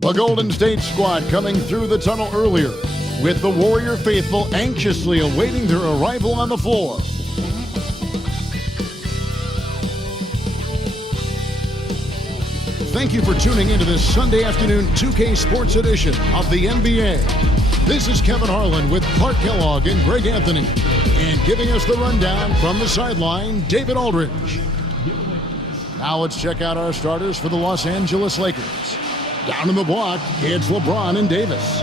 The Golden State squad coming through the tunnel earlier, with the Warrior faithful anxiously awaiting their arrival on the floor. Thank you for tuning into this Sunday afternoon 2K Sports edition of the NBA. This is Kevin Harlan with Clark Kellogg and Greg Anthony. And giving us the rundown from the sideline, David Aldridge. Now let's check out our starters for the Los Angeles Lakers. Down in the block, it's LeBron and Davis.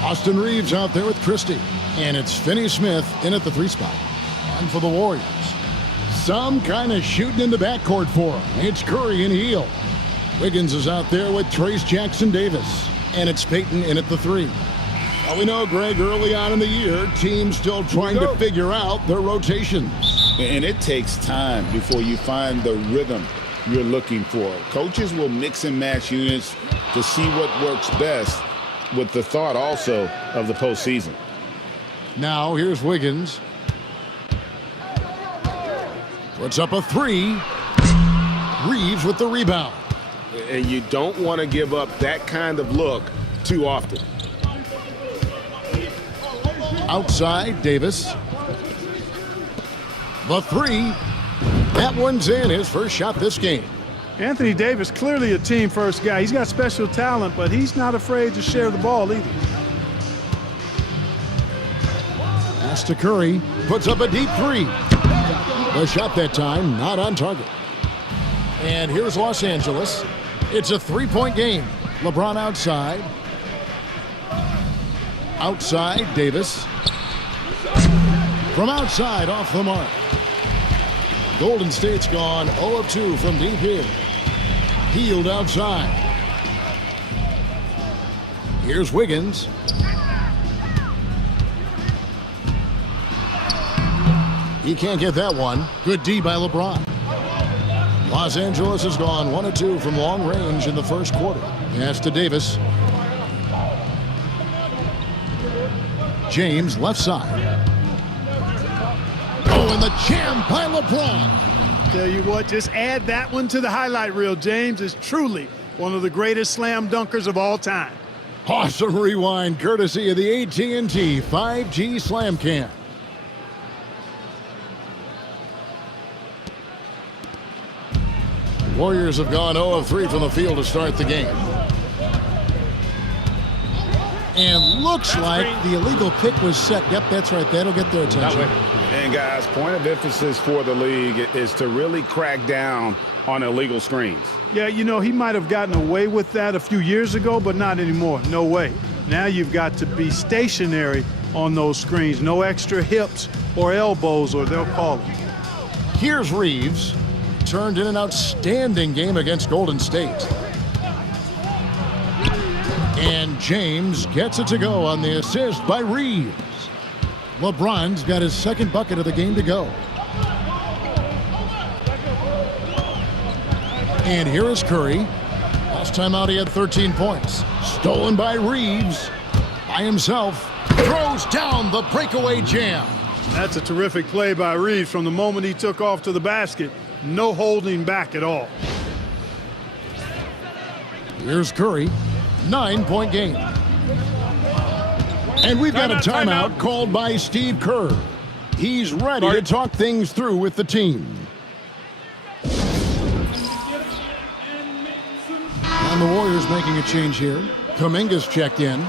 Austin Reeves out there with Christie. And it's Finney Smith in at the 3 spot. And for the Warriors, some kind of shooting in the backcourt for them. It's Curry and Hield. Wiggins is out there with Trace Jackson-Davis. And it's Payton in at the 3. Well, we know, Greg, early on in the year, teams still trying to figure out their rotations. And it takes time before you find the rhythm you're looking for. Coaches will mix and match units to see what works best, with the thought also of the postseason. Now here's Wiggins. Puts up a 3. Reeves with the rebound. And you don't want to give up that kind of look too often. Outside, Davis. The 3. That one's in, his first shot this game. Anthony Davis, clearly a team-first guy. He's got special talent, but he's not afraid to share the ball either. Pass to Curry. Puts up a deep 3. The shot that time, not on target. And here's Los Angeles. It's a 3-point game. LeBron outside. Outside, Davis. From outside, off the mark. Golden State's gone 0 of 2 from deep here. Hield outside. Here's Wiggins. He can't get that one. Good D by LeBron. Los Angeles has gone 1 of 2 from long range in the first quarter. Pass to Davis. James left side. Oh, and the jam by LeBron. Tell you what, just add that one to the highlight reel. James is truly one of the greatest slam dunkers of all time. Awesome rewind courtesy of the AT&T 5G Slam Cam. Warriors have gone 0 of 3 from the field to start the game. And looks like the illegal pick was set. Yep, that's right. That'll get their attention. And guys, point of emphasis for the league is to really crack down on illegal screens. Yeah, you know, he might have gotten away with that a few years ago, but not anymore. No way. Now you've got to be stationary on those screens. No extra hips or elbows, or they'll call it. Here's Reeves. Turned in an outstanding game against Golden State. And James gets it to go on the assist by Reeves. LeBron's got his second bucket of the game to go. And here is Curry. Last time out he had 13 points. Stolen by Reeves. By himself. Throws down the breakaway jam. That's a terrific play by Reeves from the moment he took off to the basket. No holding back at all. Here's Curry. 9-point game. And we've got a timeout called by Steve Kerr. He's ready to talk things through with the team. And the Warriors making a change here. Kuminga's checked in.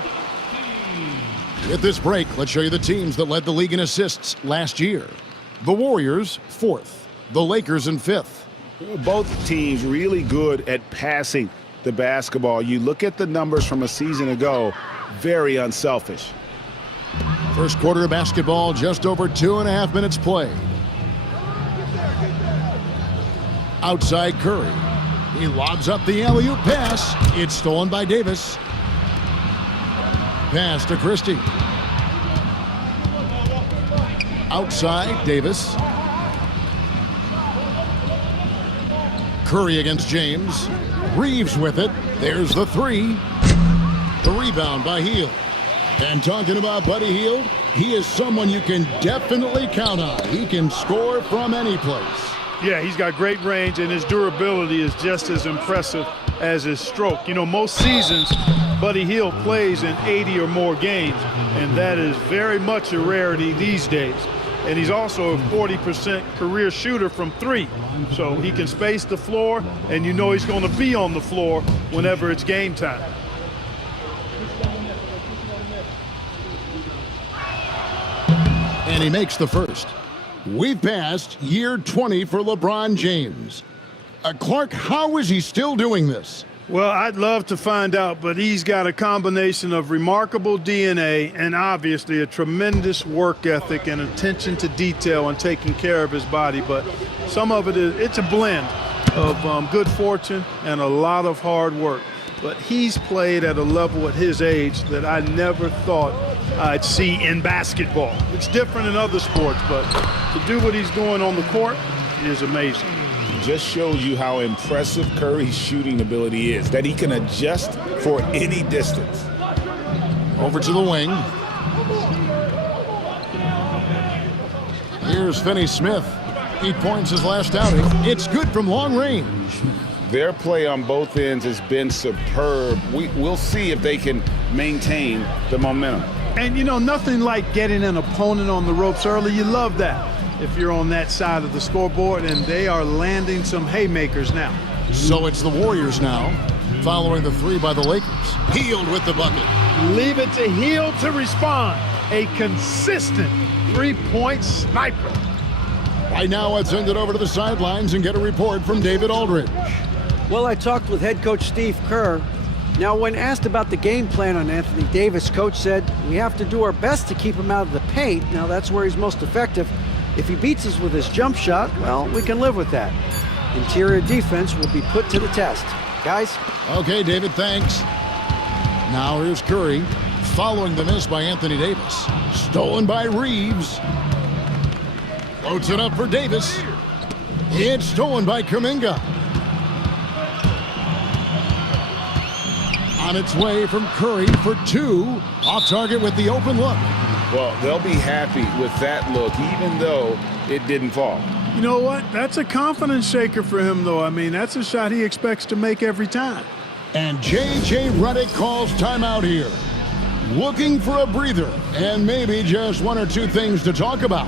With this break, let's show you the teams that led the league in assists last year. The Warriors, 4th. The Lakers in 5th. Both teams really good at passing the basketball. You look at the numbers from a season ago, very unselfish. First quarter of basketball, just over 2.5 minutes played. Outside Curry. He lobs up the alley-oop pass. It's stolen by Davis. Pass to Christie. Outside Davis. Curry against James. Reeves with it. There's the 3. The rebound by Hield. And talking about Buddy Hield, he is someone you can definitely count on. He can score from any place. Yeah, he's got great range, and his durability is just as impressive as his stroke. You know, most seasons Buddy Hield plays in 80 or more games, and that is very much a rarity these days. And he's also a 40% career shooter from 3. So he can space the floor, and you know he's going to be on the floor whenever it's game time. And he makes the first. We've passed year 20 for LeBron James. Clark, how is he still doing this? Well, I'd love to find out, but he's got a combination of remarkable DNA and obviously a tremendous work ethic and attention to detail and taking care of his body. But some of it's a blend of good fortune and a lot of hard work. But he's played at a level at his age that I never thought I'd see in basketball. It's different in other sports, but to do what he's doing on the court is amazing. Just shows you how impressive Curry's shooting ability is, that he can adjust for any distance. Over to the wing. Here's Finney Smith. 8 points his last outing. It's good from long range. Their play on both ends has been superb. We'll see if they can maintain the momentum. And, you know, nothing like getting an opponent on the ropes early. You love that if you're on that side of the scoreboard, and they are landing some haymakers now. So it's the Warriors now, following the 3 by the Lakers. Hield with the bucket. Leave it to Hield to respond. A consistent three-point sniper. Right now, let's send it over to the sidelines and get a report from David Aldridge. Well, I talked with head coach Steve Kerr. Now, when asked about the game plan on Anthony Davis, coach said, we have to do our best to keep him out of the paint. Now, that's where he's most effective. If he beats us with his jump shot, well, we can live with that. Interior defense will be put to the test. Guys? Okay, David, thanks. Now here's Curry, following the miss by Anthony Davis. Stolen by Reeves. Floats it up for Davis. It's stolen by Kuminga. On its way from Curry for 2. Off target with the open look. Well, they'll be happy with that look, even though it didn't fall. You know what? That's a confidence shaker for him, though. I mean, that's a shot he expects to make every time. And J.J. Redick calls timeout here. Looking for a breather and maybe just 1 or 2 things to talk about.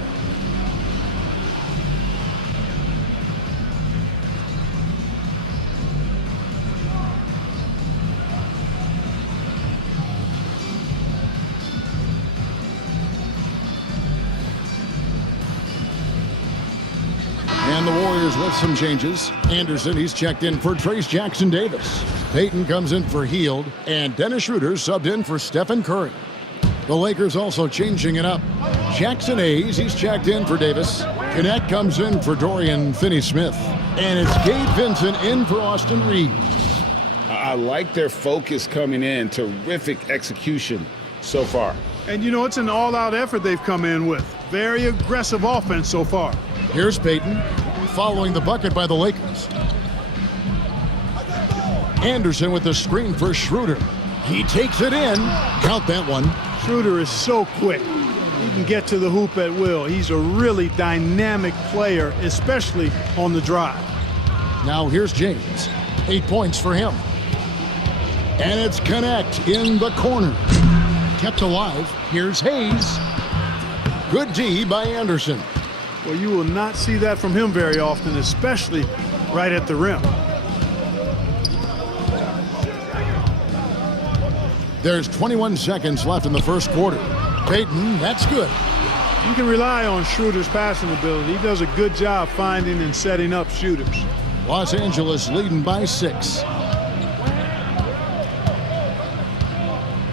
And the Warriors with some changes. Anderson, he's checked in for Trace Jackson-Davis. Payton comes in for Hield, and Dennis Schroeder subbed in for Stephen Curry. The Lakers also changing it up. Jackson Hayes, he's checked in for Davis. Connect comes in for Dorian Finney-Smith. And it's Gabe Vincent in for Austin Reeves. I like their focus coming in. Terrific execution so far. And, you know, it's an all-out effort they've come in with. Very aggressive offense so far. Here's Payton, following the bucket by the Lakers. Anderson with the screen for Schroeder. He takes it in. Count that one. Schroeder is so quick. He can get to the hoop at will. He's a really dynamic player, especially on the drive. Now here's James. 8 points for him. And it's Connect in the corner. Kept alive. Here's Hayes. Good D by Anderson. Well, you will not see that from him very often, especially right at the rim. There's 21 seconds left in the first quarter. Payton, that's good. You can rely on Schroeder's passing ability. He does a good job finding and setting up shooters. Los Angeles leading by 6.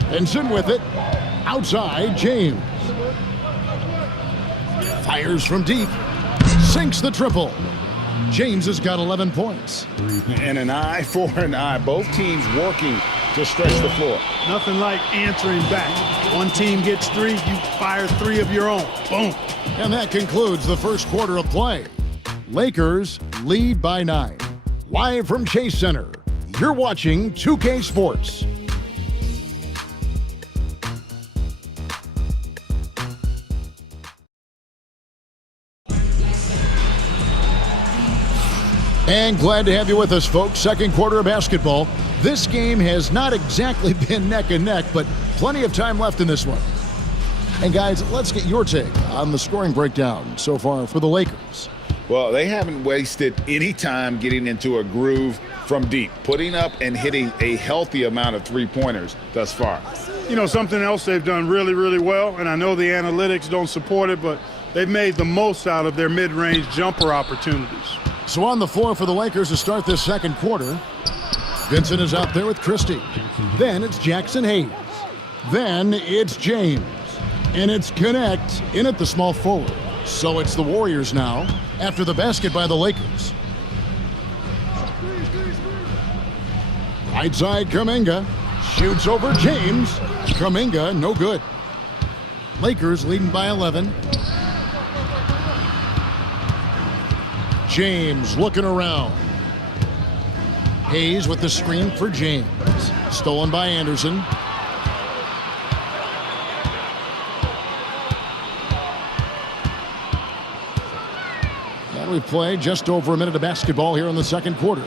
Vincent with it. Outside, James. Fires from deep. Sinks the triple. James has got 11 points. And an eye for an eye. Both teams working to stretch the floor. Nothing like answering back. One team gets 3, you fire 3 of your own. Boom. And that concludes the first quarter of play. Lakers lead by 9. Live from Chase Center, you're watching 2K Sports. And glad to have you with us, folks. Second quarter of basketball. This game has not exactly been neck and neck, but plenty of time left in this one. And guys, let's get your take on the scoring breakdown so far for the Lakers. Well, they haven't wasted any time getting into a groove from deep, putting up and hitting a healthy amount of three-pointers thus far. You know, something else they've done really, really well, and I know the analytics don't support it, but they've made the most out of their mid-range jumper opportunities. So on the floor for the Lakers to start this second quarter, Vincent is out there with Christie. Then it's Jackson Hayes. Then it's James. And it's Connect in at the small forward. So it's the Warriors now after the basket by the Lakers. Right side, Kuminga shoots over James. Kuminga, no good. Lakers leading by 11. James looking around. Hayes with the screen for James. Stolen by Anderson. And we play just over a minute of basketball here in the second quarter.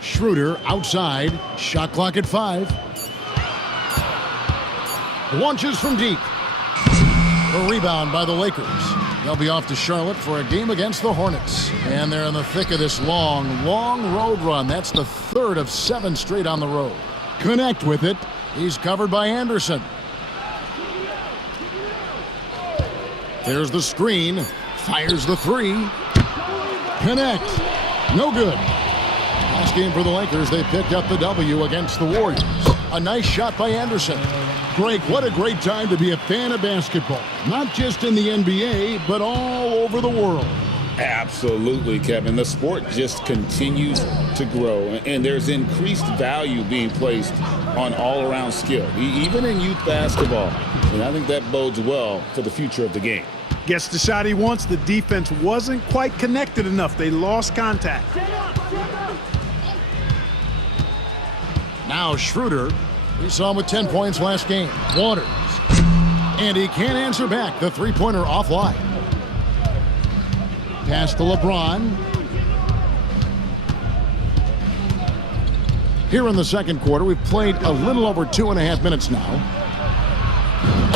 Schroeder outside. Shot clock at 5. Launches from deep. A rebound by the Lakers. They'll be off to Charlotte for a game against the Hornets. And they're in the thick of this long, long road run. That's the third of 7 straight on the road. Connect with it. He's covered by Anderson. There's the screen. Fires the 3. Connect. No good. Last game for the Lakers, they picked up the W against the Warriors. A nice shot by Anderson. Greg, what a great time to be a fan of basketball. Not just in the NBA, but all over the world. Absolutely, Kevin. The sport just continues to grow, and there's increased value being placed on all-around skill, even in youth basketball. And I think that bodes well for the future of the game. Gets the shot he wants. The defense wasn't quite connected enough. They lost contact. Now Schroeder. We saw him with 10 points last game. Waters. And he can't answer back. The three-pointer offline. Pass to LeBron. Here in the second quarter, we've played a little over 2.5 minutes now.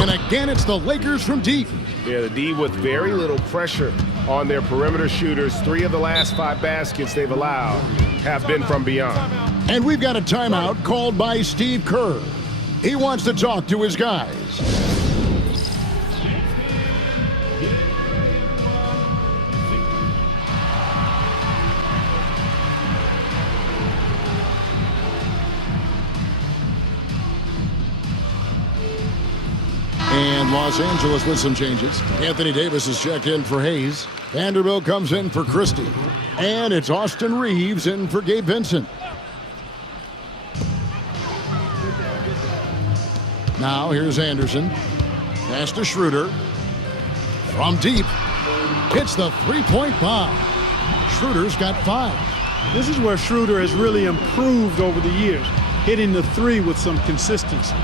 And again, it's the Lakers from deep. Yeah, the D with very little pressure on their perimeter shooters. 3 of the last 5 baskets they've allowed have been from beyond. And we've got a timeout called by Steve Kerr. He wants to talk to his guys. And Los Angeles with some changes. Anthony Davis is checked in for Hayes. Vanderbilt comes in for Christie. And it's Austin Reeves in for Gabe Vincent. Now here's Anderson. Pass to Schroeder. From deep. Hits the three-point bomb. Schroeder's got 5. This is where Schroeder has really improved over the years, hitting the 3 with some consistency.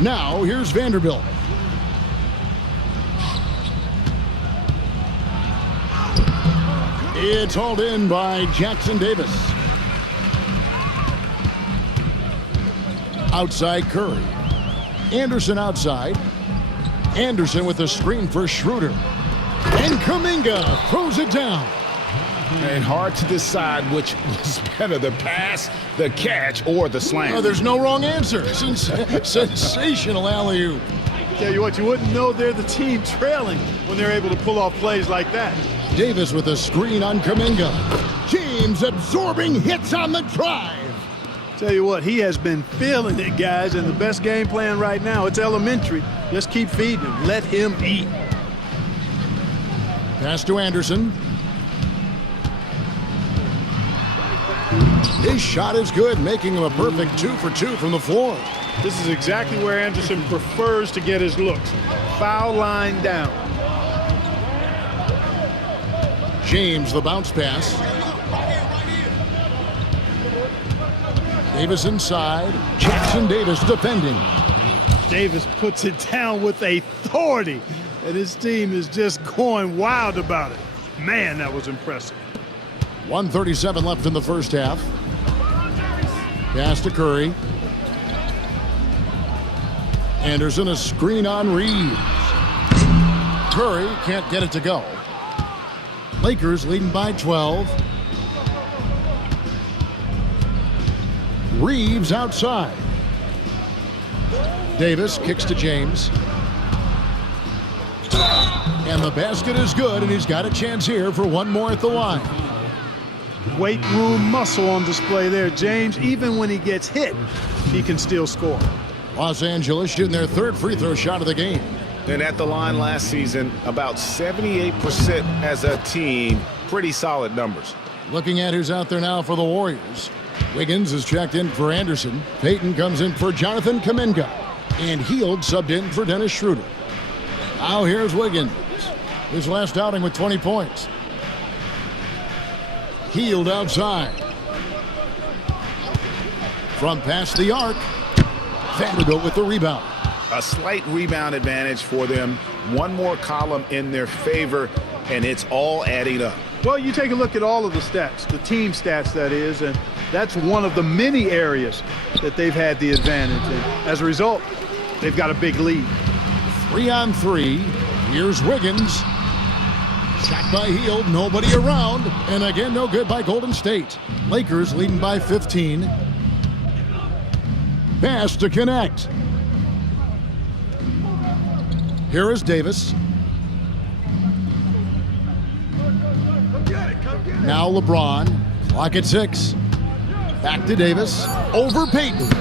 Now here's Vanderbilt. It's hauled in by Jackson Davis. Outside Curry. Anderson outside. Anderson with a screen for Schroeder. And Kuminga throws it down. And hard to decide which was better, the pass, the catch, or the slam. Oh, there's no wrong answer. Sensational alley-oop. Tell you what, you wouldn't know they're the team trailing when they're able to pull off plays like that. Davis with a screen on Kuminga. James absorbing hits on the drive. Tell you what, he has been feeling it, guys, and the best game plan right now, it's elementary. Just keep feeding him. Let him eat. Pass to Anderson. His shot is good, making him a perfect 2 for 2 from the floor. This is exactly where Anderson prefers to get his looks. Foul line down. James, the bounce pass. Davis inside. Jackson Davis defending. Davis puts it down with authority, and his team is just going wild about it. Man, that was impressive. 1:37 left in the first half. Pass to Curry. Anderson, a screen on Reeves. Curry can't get it to go. Lakers leading by 12. Reeves outside. Davis kicks to James. And the basket is good, and he's got a chance here for one more at the line. Weight room muscle on display there. James, even when he gets hit, he can still score. Los Angeles shooting their third free throw shot of the game. And at the line last season, about 78% as a team. Pretty solid numbers. Looking at who's out there now for the Warriors. Wiggins is checked in for Anderson. Payton comes in for Jonathan Kuminga. And Hield subbed in for Dennis Schroeder. Now here's Wiggins. His last outing with 20 points. Hield outside. From past the arc. Vanderbilt with the rebound. A slight rebound advantage for them. One more column in their favor, and it's all adding up. Well, you take a look at all of the stats, the team stats that is, and that's one of the many areas that they've had the advantage. And as a result, they've got a big lead. 3-on-3. Here's Wiggins. Shot by Hield, nobody around. And again, no good by Golden State. Lakers leading by 15. Pass to connect. Here is Davis. Now LeBron. Clock at 6. Back to Davis. Over Payton.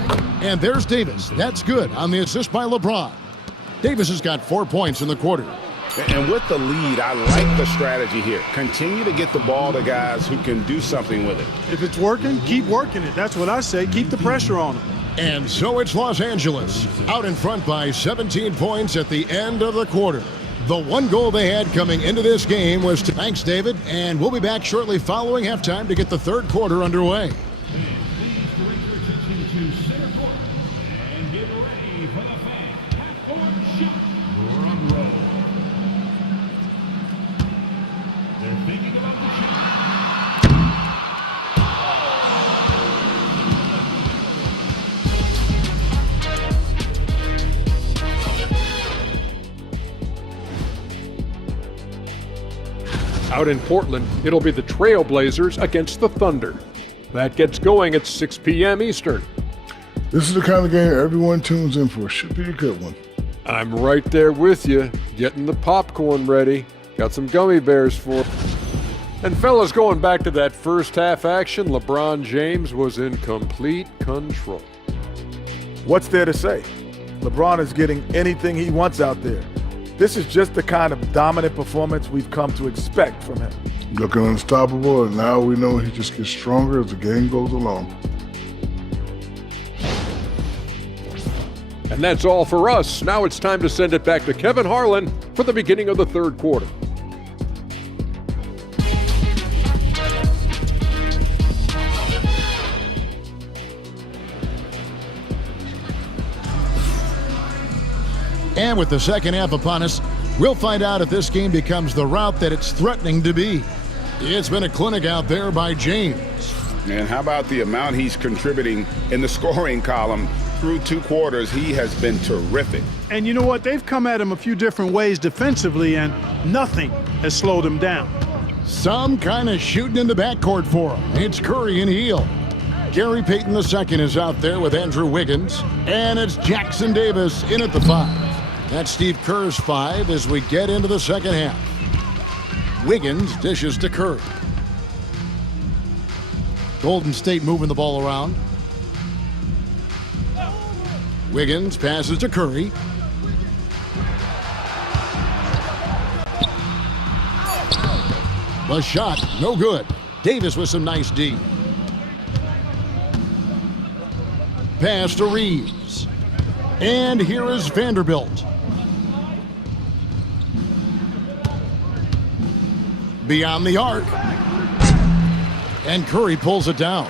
And there's Davis. That's good on the assist by LeBron. Davis has got 4 points in the quarter. And with the lead, I like the strategy here. Continue to get the ball to guys who can do something with it. If it's working, keep working it. That's what I say. Keep the pressure on them. And so it's Los Angeles out in front by 17 points at the end of the quarter. The one goal they had coming into this game was to... Thanks, David. And we'll be back shortly following halftime to get the third quarter underway. Out in Portland, it'll be the Trailblazers against the Thunder. That gets going at 6 p.m. Eastern. This is the kind of game everyone tunes in for. Should be a good one. I'm right there with you, getting the popcorn ready. Got some gummy bears for. And fellas, going back to that first half action, LeBron James was in complete control. What's there to say? LeBron is getting anything he wants out there. This is just the kind of dominant performance we've come to expect from him. Looking unstoppable, and now we know he just gets stronger as the game goes along. And that's all for us. Now it's time to send it back to Kevin Harlan for the beginning of the third quarter. And with the second half upon us, we'll find out if this game becomes the route that it's threatening to be. It's been a clinic out there by James. And how about the amount he's contributing in the scoring column? Through 2 quarters, he has been terrific. And you know what? They've come at him a few different ways defensively, and nothing has slowed him down. Some kind of shooting in the backcourt for him. It's Curry and Hield. Gary Payton II is out there with Andrew Wiggins. And it's Jackson Davis in at the 5. That's Steve Kerr's 5 as we get into the second half. Wiggins dishes to Curry. Golden State moving the ball around. Wiggins passes to Curry. The shot, no good. Davis with some nice D. Pass to Reeves. And here is Vanderbilt. Beyond the arc. And Curry pulls it down.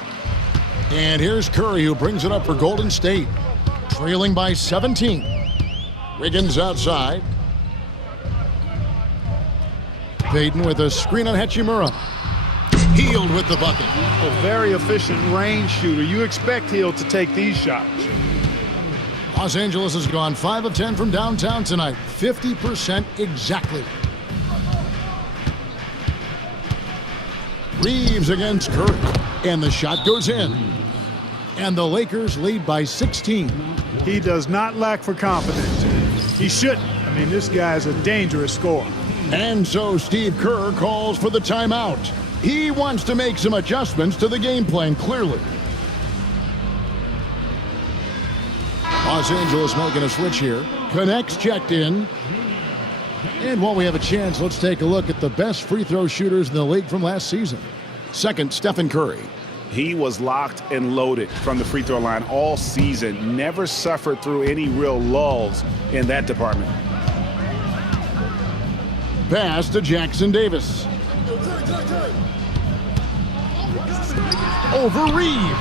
And here's Curry who brings it up for Golden State. Trailing by 17. Wiggins outside. Payton with a screen on Hachimura. Healed with the bucket. A very efficient range shooter. You expect Hill to take these shots. Los Angeles has gone 5 of 10 from downtown tonight. 50% exactly. Reeves against Curry. And the shot goes in. And the Lakers lead by 16. He does not lack for confidence. He shouldn't. I mean, this guy's a dangerous scorer. And so Steve Kerr calls for the timeout. He wants to make some adjustments to the game plan, clearly. Los Angeles making a switch here. Connects checked in. And while we have a chance, let's take a look at the best free throw shooters in the league from last season. Second, Stephen Curry. He was locked and loaded from the free throw line all season. Never suffered through any real lulls in that department. Pass to Jackson Davis. Over Reeves.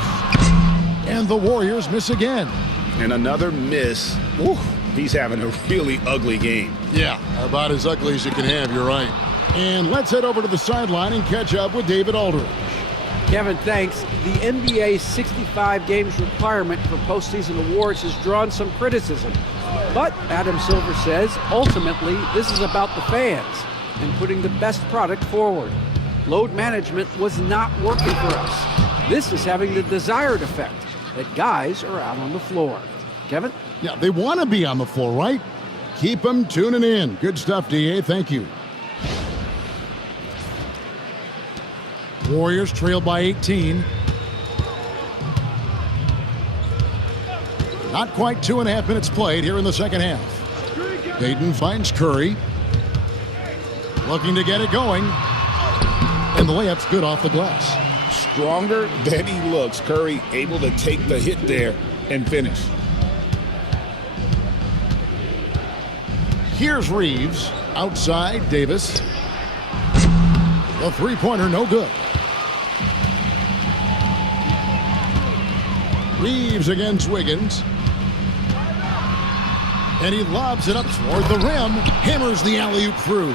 And the Warriors miss again. And another miss. Ooh, he's having a really ugly game. Yeah, about as ugly as you can have, you're right. And let's head over to the sideline and catch up with David Aldridge. Kevin, thanks. The NBA's 65 games requirement for postseason awards has drawn some criticism. But Adam Silver says, ultimately, this is about the fans and putting the best product forward. Load management was not working for us. This is having the desired effect, that guys are out on the floor. Kevin? Yeah, they want to be on the floor, right? Keep them tuning in. Good stuff, DA. Thank you. Warriors trail by 18. Not quite 2.5 minutes played here in the second half. Payton finds Curry. Looking to get it going. And the layup's good off the glass. Stronger than he looks. Curry able to take the hit there and finish. Here's Reeves. Outside, Davis. The three-pointer, no good. Reeves against Wiggins. And he lobs it up toward the rim. Hammers the alley-oop through.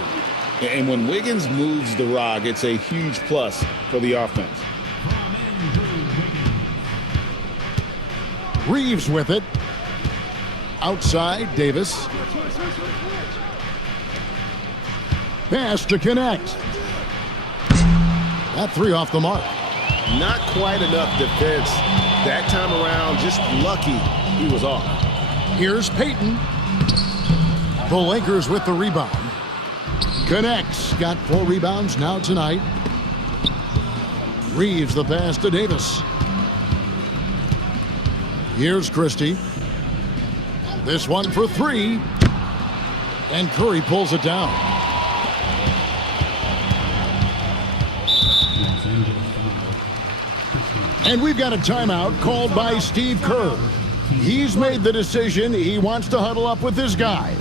And when Wiggins moves the ROG, it's a huge plus for the offense. Reeves with it. Outside, Davis. Pass to connect. That three off the mark. Not quite enough defense that time around. Just lucky he was off. Here's Payton. The Lakers with the rebound. Connects. Got 4 rebounds now tonight. Reeves the pass to Davis. Here's Christie. This one for 3. And Curry pulls it down. And we've got a timeout called by Steve Kerr. He's made the decision. He wants to huddle up with his guys.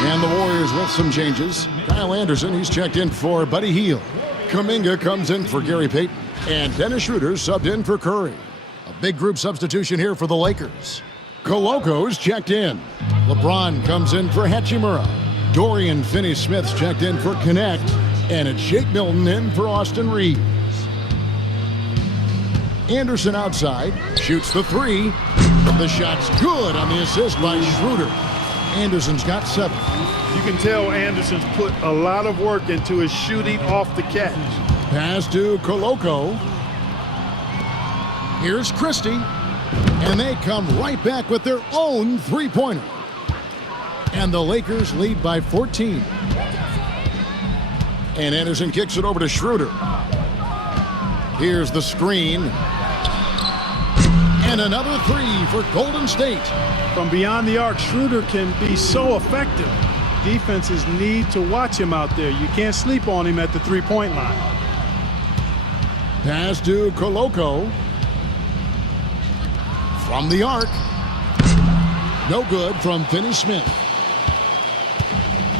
And the Warriors with some changes. Kyle Anderson, he's checked in for Buddy Hield. Kuminga comes in for Gary Payton. And Dennis Schroeder subbed in for Curry. A big group substitution here for the Lakers. Coloco's checked in. LeBron comes in for Hachimura. Dorian Finney-Smith's checked in for Connect. And it's Shake Milton in for Austin Reeves. Anderson outside, shoots the 3. The shot's good on the assist by Schroeder. Anderson's got 7. You can tell Anderson's put a lot of work into his shooting off the catch. Pass to Coloco. Here's Christie. And they come right back with their own three-pointer. And the Lakers lead by 14. And Anderson kicks it over to Schroeder. Here's the screen. And another 3 for Golden State. From beyond the arc, Schroeder can be so effective. Defenses need to watch him out there. You can't sleep on him at the three-point line. Pass to Koloko. From the arc. No good from Finney-Smith.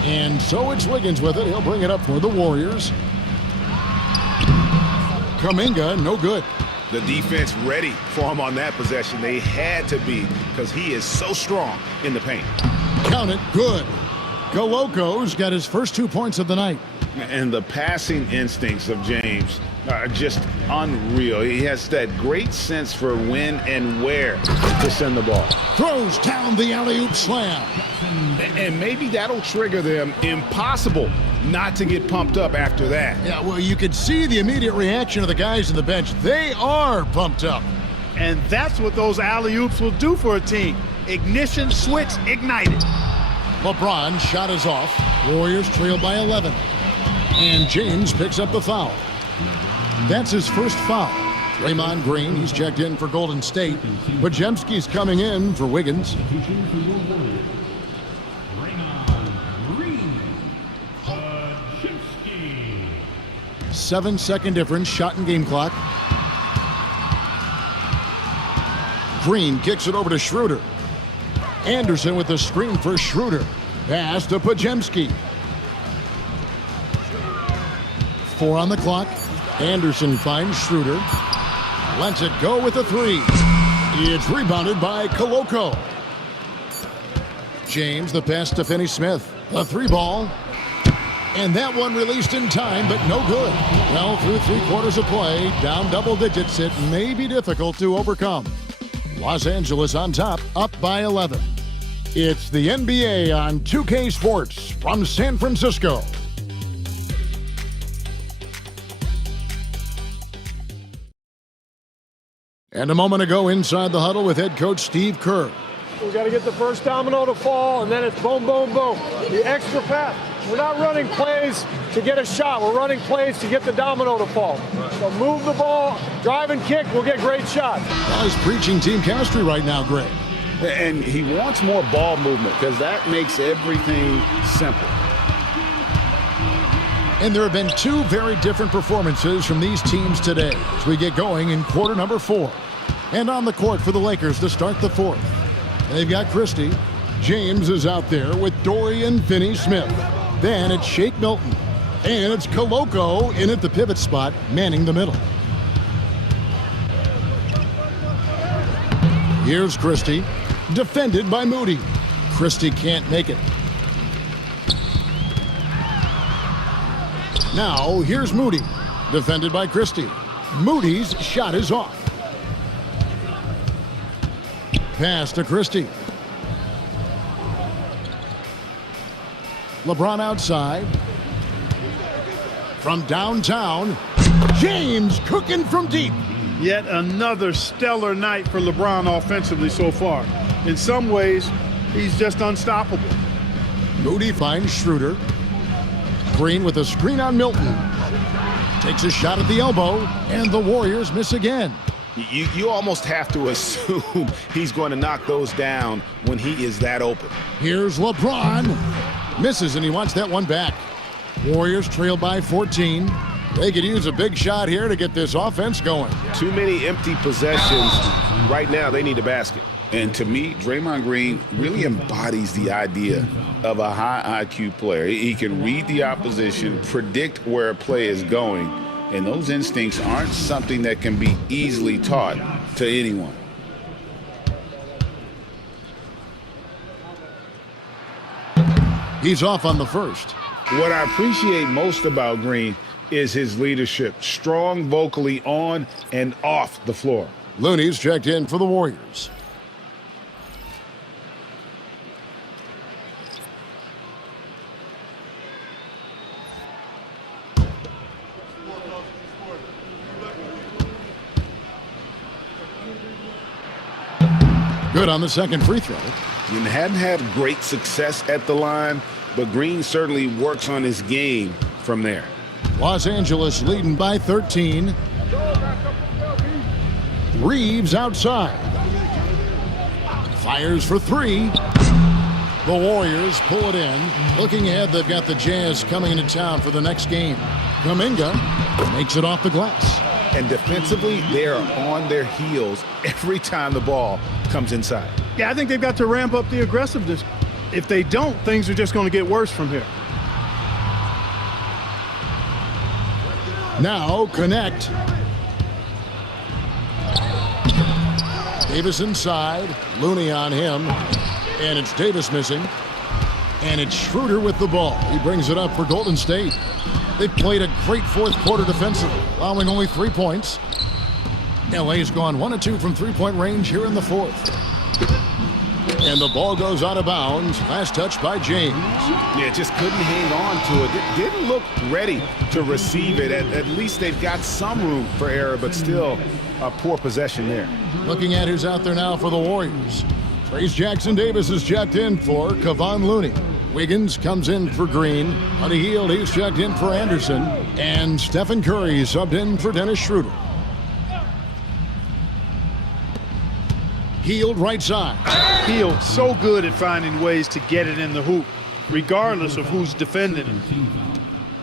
And so it's Wiggins with it. He'll bring it up for the Warriors. Kuminga, no good. The defense ready for him on that possession. They had to be, because he is so strong in the paint. Count it, good. Koloko's got his first 2 points of the night. And the passing instincts of James are just unreal. He has that great sense for when and where to send the ball. Throws down the alley-oop slam. And maybe that'll trigger them. Impossible not to get pumped up after that. Yeah, well, you could see the immediate reaction of the guys on the bench. They are pumped up. And that's what those alley-oops will do for a team. Ignition switch ignited. LeBron shot is off. Warriors trail by 11. And James picks up the foul. That's his first foul. Draymond Green, he's checked in for Golden State. Podziemski's coming in for Wiggins. 7-second difference, shot and game clock. Green kicks it over to Schroeder. Anderson with the screen for Schroeder. Pass to Podziemski. 4 on the clock. Anderson finds Schroeder. Lets it go with a 3. It's rebounded by Koloko. James, the pass to Finney-Smith. A 3-ball. And that one released in time, but no good. Well, through 3 quarters of play, down double digits, it may be difficult to overcome. Los Angeles on top, up by 11. It's the NBA on 2K Sports from San Francisco. And a moment ago inside the huddle with head coach Steve Kerr. We got to get the first domino to fall, and then it's boom, boom, boom. The extra pass. We're not running plays to get a shot. We're running plays to get the domino to fall. So move the ball, drive and kick, we'll get great shots. Well, he's preaching team chemistry right now, Greg. And he wants more ball movement because that makes everything simple. And there have been 2 very different performances from these teams today as we get going in quarter number 4. And on the court for the Lakers to start the 4th. They've got Christie. James is out there with Dorian Finney-Smith. Then it's Shake Milton. And it's Koloko in at the pivot spot, manning the middle. Here's Christie, defended by Moody. Christie can't make it. Now, here's Moody, defended by Christie. Moody's shot is off. Pass to Christie. LeBron outside. From downtown, James cooking from deep. Yet another stellar night for LeBron offensively so far. In some ways, he's just unstoppable. Moody finds Schroeder. Green with a screen on Milton. Takes a shot at the elbow, and the Warriors miss again. You almost have to assume he's going to knock those down when he is that open. Here's LeBron. Misses, and he wants that one back. Warriors trail by 14. They could use a big shot here to get this offense going. Too many empty possessions. Right now, they need a basket. And to me, Draymond Green really embodies the idea of a high IQ player. He can read the opposition, predict where a play is going, and those instincts aren't something that can be easily taught to anyone. He's off on the first. What I appreciate most about Green is his leadership, strong vocally on and off the floor. Looney's checked in for the Warriors. Good on the second free throw. And hadn't had great success at the line, but Green certainly works on his game from there. Los Angeles leading by 13. Reeves outside. Fires for 3. The Warriors pull it in. Looking ahead, they've got the Jazz coming into town for the next game. Kuminga makes it off the glass. And defensively, they are on their heels every time the ball comes inside. Yeah, I think they've got to ramp up the aggressiveness. If they don't, things are just going to get worse from here. Now connect. Davis inside. Looney on him. And it's Davis missing. And it's Schroeder with the ball. He brings it up for Golden State. They've played a great fourth quarter defensively, allowing only 3 points. LA's gone 1 of 2 from three-point range here in the fourth. And the ball goes out of bounds. Last touch by James. Yeah, just couldn't hang on to it. Didn't look ready to receive it. At least they've got some room for error, but still a poor possession there. Looking at who's out there now for the Warriors. Trace Jackson-Davis is checked in for Kevon Looney. Wiggins comes in for Green. Buddy Hield, he's checked in for Anderson. And Stephen Curry subbed in for Dennis Schroeder. Hield right side. Hield so good at finding ways to get it in the hoop, regardless of who's defending him.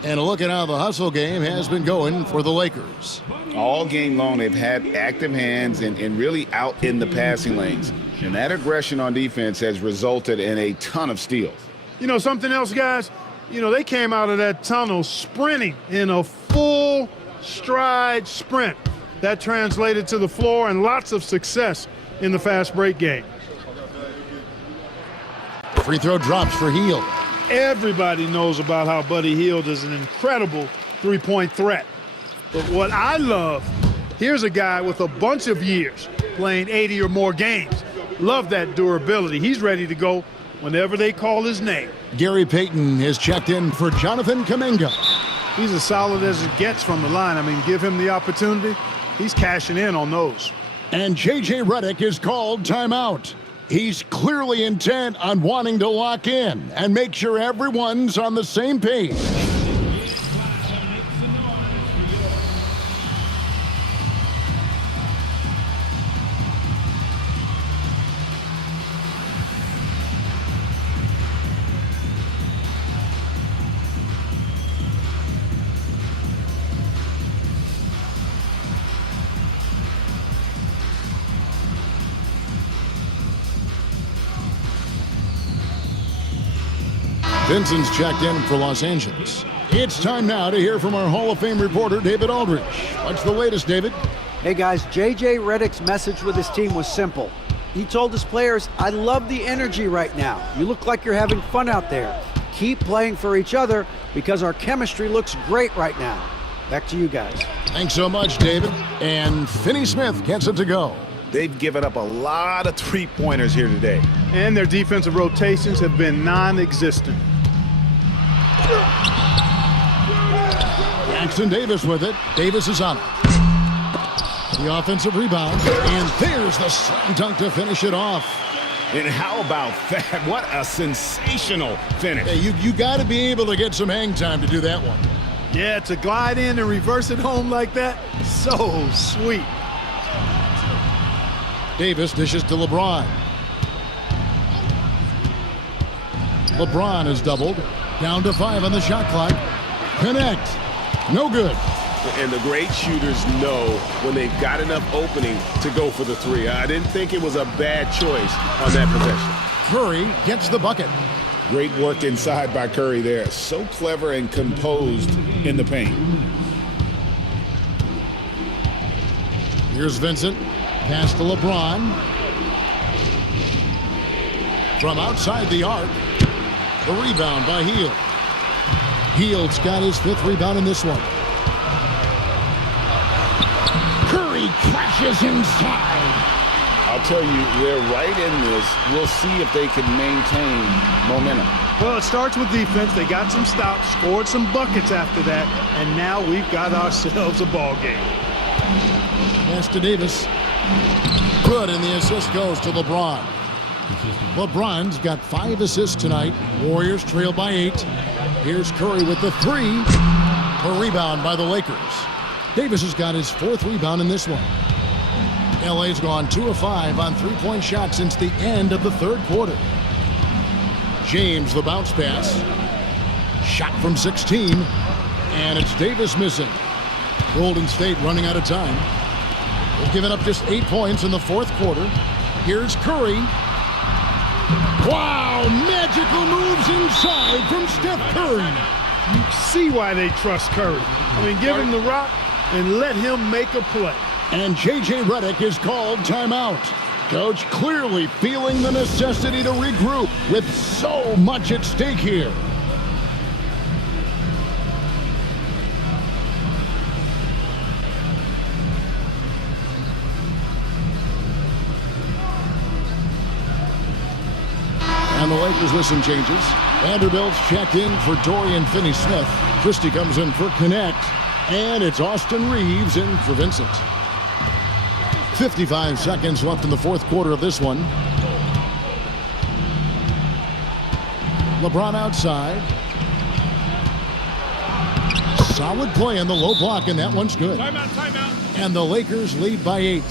And a look at how the hustle game has been going for the Lakers. All game long, they've had active hands and really out in the passing lanes. And that aggression on defense has resulted in a ton of steals. You know, something else, guys? You know, they came out of that tunnel sprinting in a full stride sprint. That translated to the floor and lots of success in the fast break game. Free throw drops for Hield. Everybody knows about how Buddy Hield is an incredible three-point threat. But what I love, here's a guy with a bunch of years playing 80 or more games. Love that durability. He's ready to go whenever they call his name. Gary Payton has checked in for Jonathan Kuminga. He's as solid as it gets from the line. I mean, give him the opportunity. He's cashing in on those. And J.J. Redick is called timeout. He's clearly intent on wanting to lock in and make sure everyone's on the same page. Vincent's checked in for Los Angeles. It's time now to hear from our Hall of Fame reporter, David Aldridge. What's the latest, David? Hey guys, J.J. Redick's message with his team was simple. He told his players, I love the energy right now. You look like you're having fun out there. Keep playing for each other because our chemistry looks great right now. Back to you guys. Thanks so much, David. And Finney Smith gets it to go. They've given up a lot of three-pointers here today. And their defensive rotations have been non-existent. Jackson Davis with it. Davis is on it. The offensive rebound. And there's the slam dunk to finish it off. And how about that? What a sensational finish. Hey, you got to be able to get some hang time to do that one. Yeah, to glide in and reverse it home like that, so sweet. Davis dishes to LeBron. LeBron is doubled. Down to 5 on the shot clock. Connect. No good. And the great shooters know when they've got enough opening to go for the three. I didn't think it was a bad choice on that possession. Curry gets the bucket. Great work inside by Curry there. So clever and composed in the paint. Here's Vincent. Pass to LeBron. From outside the arc. The rebound by Hield. Hield's got his 5th rebound in this one. Curry crashes inside. I'll tell you, they're right in this. We'll see if they can maintain momentum. Well, it starts with defense. They got some stops, scored some buckets after that, and now we've got ourselves a ball game. Pass to Davis. Good, and the assist goes to LeBron. LeBron's got 5 assists tonight. Warriors trail by 8. Here's Curry with the 3. A rebound by the Lakers. Davis has got his 4th rebound in this one. LA's gone 2 of 5 on 3-point shots since the end of the 3rd quarter. James, the bounce pass. Shot from 16. And it's Davis missing. Golden State running out of time. They've given up just 8 points in the fourth quarter. Here's Curry. Wow, magical moves inside from Steph Curry. You see why they trust Curry. I mean, give him the rock and let him make a play. And J.J. Redick is called timeout. Coach clearly feeling the necessity to regroup with so much at stake here. And the Lakers with some changes. Vanderbilt's checked in for Dorian Finney-Smith. Christie comes in for Connect. And it's Austin Reeves in for Vincent. 55 seconds left in the fourth quarter of this one. LeBron outside. Solid play in the low block, and that one's good. Timeout. And the Lakers lead by 8.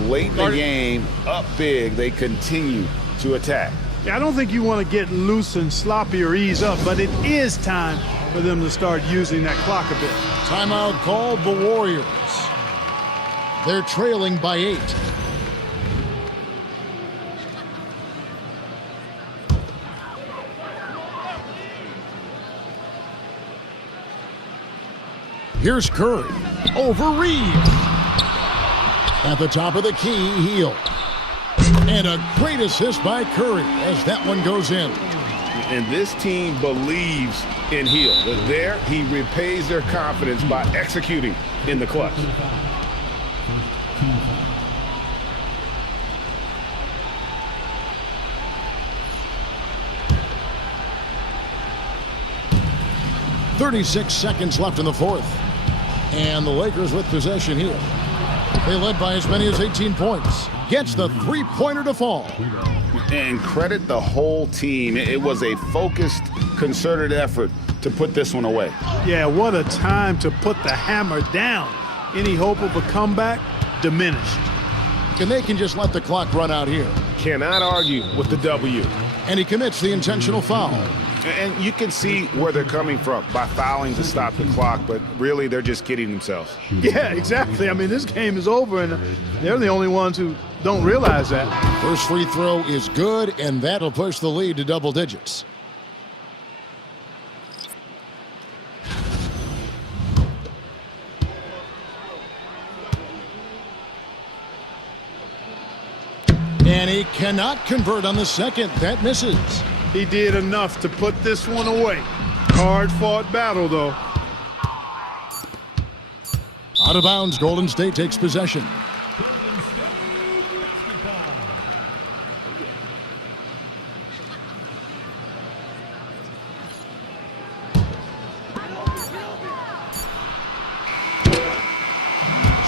Late in the game, up big, they continue to attack. Yeah, I don't think you want to get loose and sloppy or ease up, but it is time for them to start using that clock a bit. Timeout called the Warriors. They're trailing by 8. Here's Curry over Reeves. At the top of the key, Hield. And a great assist by Curry as that one goes in. And this team believes in Hield. There, he repays their confidence by executing in the clutch. .36 seconds left in the fourth. And the Lakers with possession here. They led by as many as 18 points. Gets the three-pointer to fall. And credit the whole team. It was a focused, concerted effort to put this one away. Yeah, what a time to put the hammer down. Any hope of a comeback diminished. And they can just let the clock run out here. Cannot argue with the W. And he commits the intentional foul. And you can see where they're coming from by fouling to stop the clock, but really they're just kidding themselves. Yeah, exactly. I mean, this game is over, and they're the only ones who don't realize that. First free throw is good, and that'll push the lead to double digits. And he cannot convert on the second. That misses. He did enough to put this one away. Hard-fought battle, though. Out of bounds, Golden State takes possession.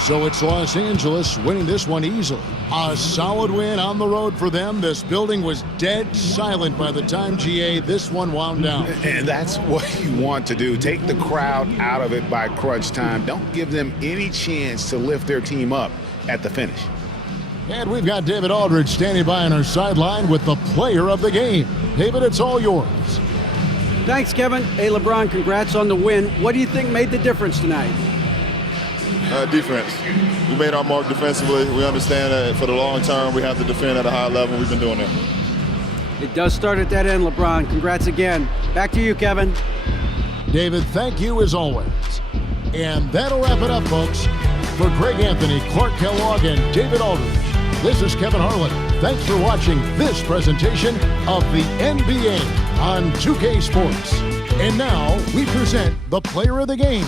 So it's Los Angeles winning this one easily. A solid win on the road for them. This building was dead silent by the time, GA, this one wound down. And that's what you want to do. Take the crowd out of it by crunch time. Don't give them any chance to lift their team up at the finish. And we've got David Aldridge standing by on our sideline with the player of the game. David, it's all yours. Thanks, Kevin. Hey, LeBron, congrats on the win. What do you think made the difference tonight? Defense. We made our mark defensively. We understand that for the long term, we have to defend at a high level. We've been doing that. It does start at that end, LeBron. Congrats again. Back to you, Kevin. David, thank you as always. And that'll wrap it up, folks. For Greg Anthony, Clark Kellogg, and David Aldridge, this is Kevin Harlan. Thanks for watching this presentation of the NBA on 2K Sports. And now we present the player of the game,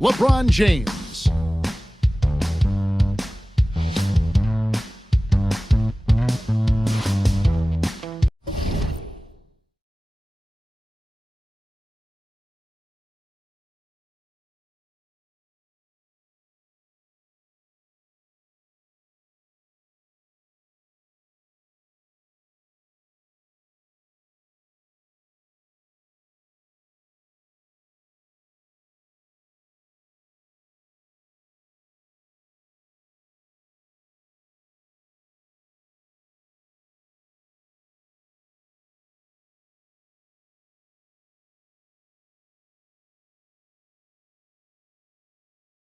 LeBron James.